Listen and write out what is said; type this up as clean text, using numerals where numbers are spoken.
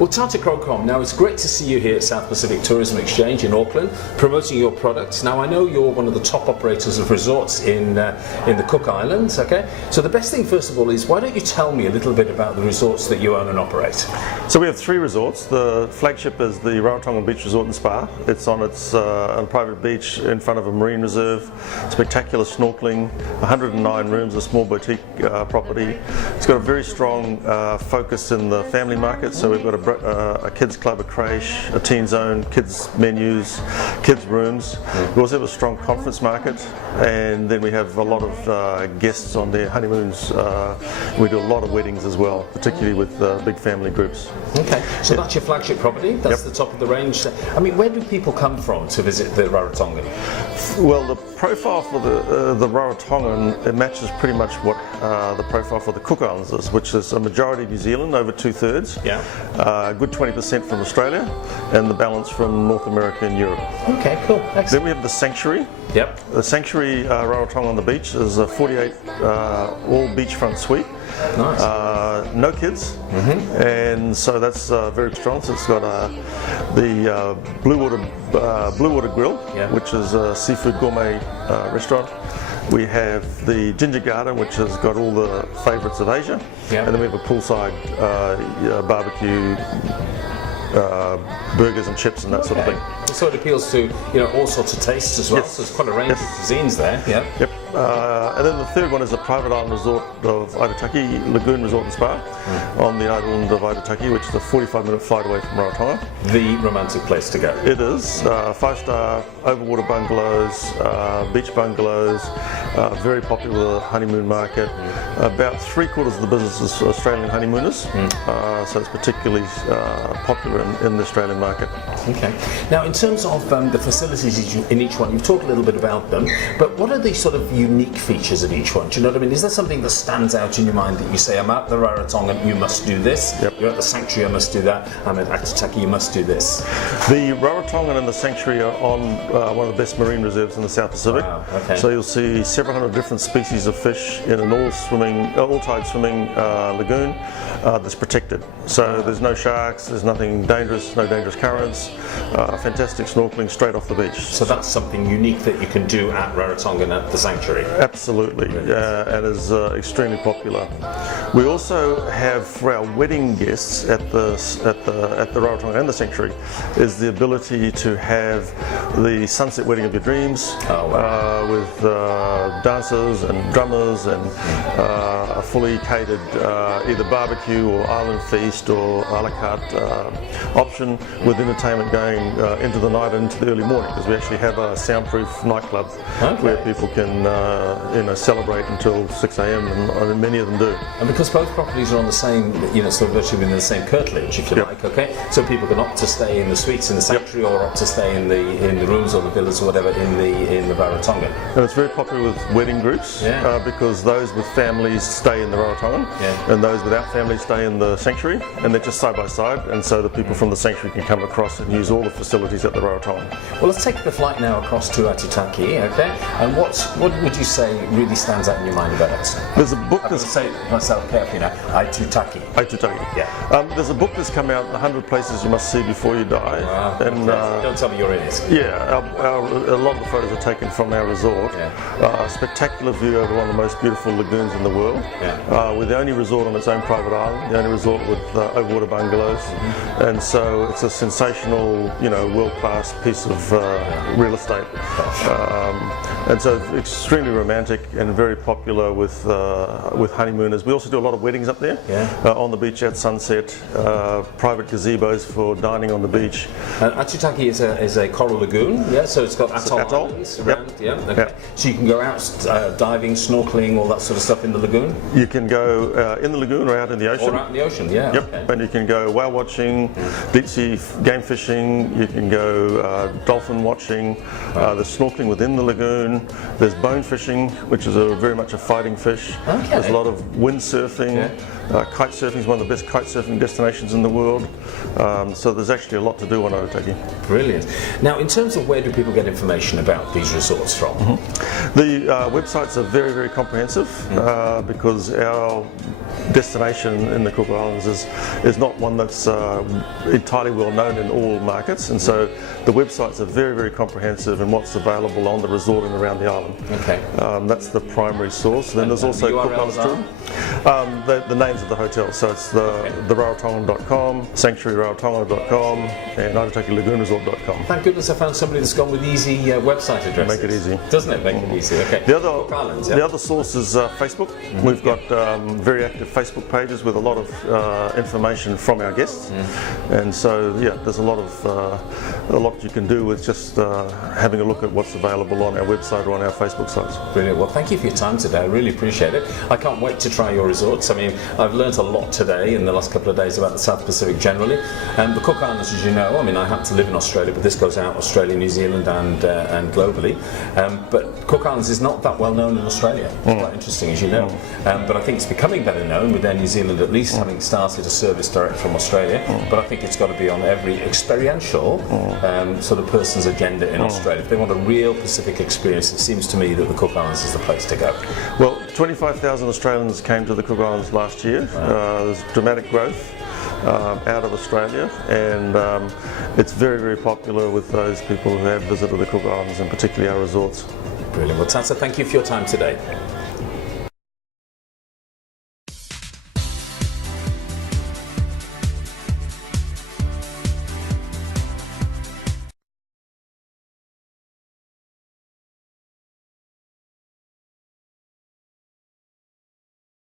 Well, Tata Crocombe, now it's great to see you here at South Pacific Tourism Exchange in Auckland, promoting your products. Now I know you're one of the top operators of resorts in the Cook Islands, okay? So the best thing first of all is, why don't you tell me a little bit about the resorts that you own and operate? So we have 3 resorts. The flagship is the Rarotonga Beach Resort and Spa. It's on a private beach in front of a marine reserve. Spectacular snorkeling, 109 rooms, a small boutique property. It's got a very strong focus in the family market, so we've got a kids club, a creche, a teen zone, kids menus, kids rooms. We also have a strong conference market, and then we have a lot of guests on their honeymoons. We do a lot of weddings as well, particularly with big family groups. Okay, so that's your flagship property, that's the top of the range. I mean, where do people come from to visit the Rarotongan? Well, the profile for the Rarotongan, it matches pretty much what the profile for the Cook Islands is, which is a majority New Zealand, over 2/3. Yeah. A good 20% from Australia, and the balance from North America and Europe. Okay, cool, excellent. Then we have the Sanctuary. Yep. The Sanctuary Rarotonga on the beach is a 48 all beachfront suite. Nice. No kids, and so that's very strong. So it's got the Blue Water Grill, which is a seafood gourmet restaurant. We have the Ginger Garden, which has got all the favourites of Asia, and then we have a poolside barbecue, burgers and chips and that sort of thing. So it appeals to all sorts of tastes as well. Yes. So there's quite a range of cuisines there. Yeah. Yep. And then the third one is a private island resort of Aitutaki, Lagoon Resort and Spa, on the island of Aitutaki, which is a 45-minute flight away from Rarotonga. The romantic place to go. It is. 5-star overwater bungalows, beach bungalows, very popular honeymoon market. About 3/4 of the business is Australian honeymooners, so it's particularly popular in the Australian market. Okay. Now, in terms of the facilities in each one, you've talked a little bit about them, but what are the sort of unique features of each one? Do you know what I mean? Is there something that stands out in your mind that you say, I'm at the Rarotonga, you must do this. You're at the Sanctuary, I must do that. I'm at Aitutaki, you must do this. The Rarotonga and the Sanctuary are on one of the best marine reserves in the South Pacific. Wow, okay. So you'll see several hundred different species of fish in an all-tide swimming lagoon that's protected. So there's no sharks, there's nothing dangerous, no dangerous currents. Fantastic snorkeling straight off the beach. So that's something unique that you can do at Rarotonga and at the Sanctuary. Absolutely, and is extremely popular. We also have for our wedding guests at the Rarotonga and the Sanctuary is the ability to have the sunset wedding of your dreams with dancers and drummers and a fully catered either barbecue or island feast or a la carte option with entertainment going into the night and into the early morning, because we actually have a soundproof nightclub where people can celebrate until 6 a.m. and many of them do. And because both properties are on the same, sort of virtually within the same curtilage, if you like, okay? So people can opt to stay in the suites in the Sanctuary or opt to stay in the rooms or the villas or whatever in the Rarotonga. And it's very popular with wedding groups because those with families stay in the Rarotonga and those without families stay in the Sanctuary, and they're just side by side, and so the people from the Sanctuary can come across and use all the facilities at the Rarotonga. Well, let's take the flight now across to Aitutaki, okay? And what would you say really stands out in your mind about it? There's a book I'm going to say it myself carefully now. Aitutaki. Aitutaki. Yeah. There's a book that's come out, 100 Places You Must See Before You Die. Wow. And don't tell me you're in it. Yeah, a lot of the photos are taken from our resort. Spectacular view over one of the most beautiful lagoons in the world. We're the only resort on its own private island, the only resort with overwater bungalows, and so it's a sensational, world-class piece of real estate. And so extremely romantic and very popular with honeymooners. We also do a lot of weddings up there on the beach at sunset, private gazebos for dining on the beach. Aitutaki is a coral lagoon, so it's got atoll islands around. So you can go out diving, snorkeling, all that sort of stuff in the lagoon? You can go in the lagoon or out in the ocean. Or out in the ocean, And you can go whale watching, deep sea game fishing, you can go dolphin watching, there's snorkeling within the lagoon, there's bone fishing, which is very much a fighting fish. There's a lot of windsurfing, Kite surfing is one of the best kite surfing destinations in the world. So there's actually a lot to do on Otaki. Brilliant. Now, in terms of where do people get information about these resorts from? The websites are very, very comprehensive because our destination in the Cook Islands is not one that's entirely well known in all markets, and so the websites are very, very comprehensive in what's available on the resort and around the island. Okay. That's the primary source. Then there's also Cook Islands Tourism. The names of the hotels, so it's the Rarotonga.com, sanctuaryrarotonga.com, and OtakiLagoonResort.com. Thank goodness I found somebody that's gone with easy website addresses. Make it easy. Doesn't it make it easy? Okay. The Islands, other source is Facebook. We've got very active Facebook pages with a lot of information from our guests, and so yeah, there's a lot you can do with just having a look at what's available on our website or on our Facebook sites. Brilliant. Well, thank you for your time today. I really appreciate it. I can't wait to try your resorts. I mean, I've learnt a lot today in the last couple of days about the South Pacific generally. The Cook Islands, as you know, I mean, I happen to live in Australia, but this goes out Australia, New Zealand, and globally. But Cook Islands is not that well known in Australia. It's quite interesting, as you know. But I think it's becoming better known with Air New Zealand at least having started a service direct from Australia. But I think it's got to be on every experiential sort of person's agenda in Australia. If they want a real Pacific experience, it seems to me that the Cook Islands is the place to go. Well, 25,000 Australians came to the Cook Islands last year. There's dramatic growth out of Australia, and it's very, very popular with those people who have visited the Cook Islands, and particularly our resorts. Brilliant. Well, Tata, thank you for your time today.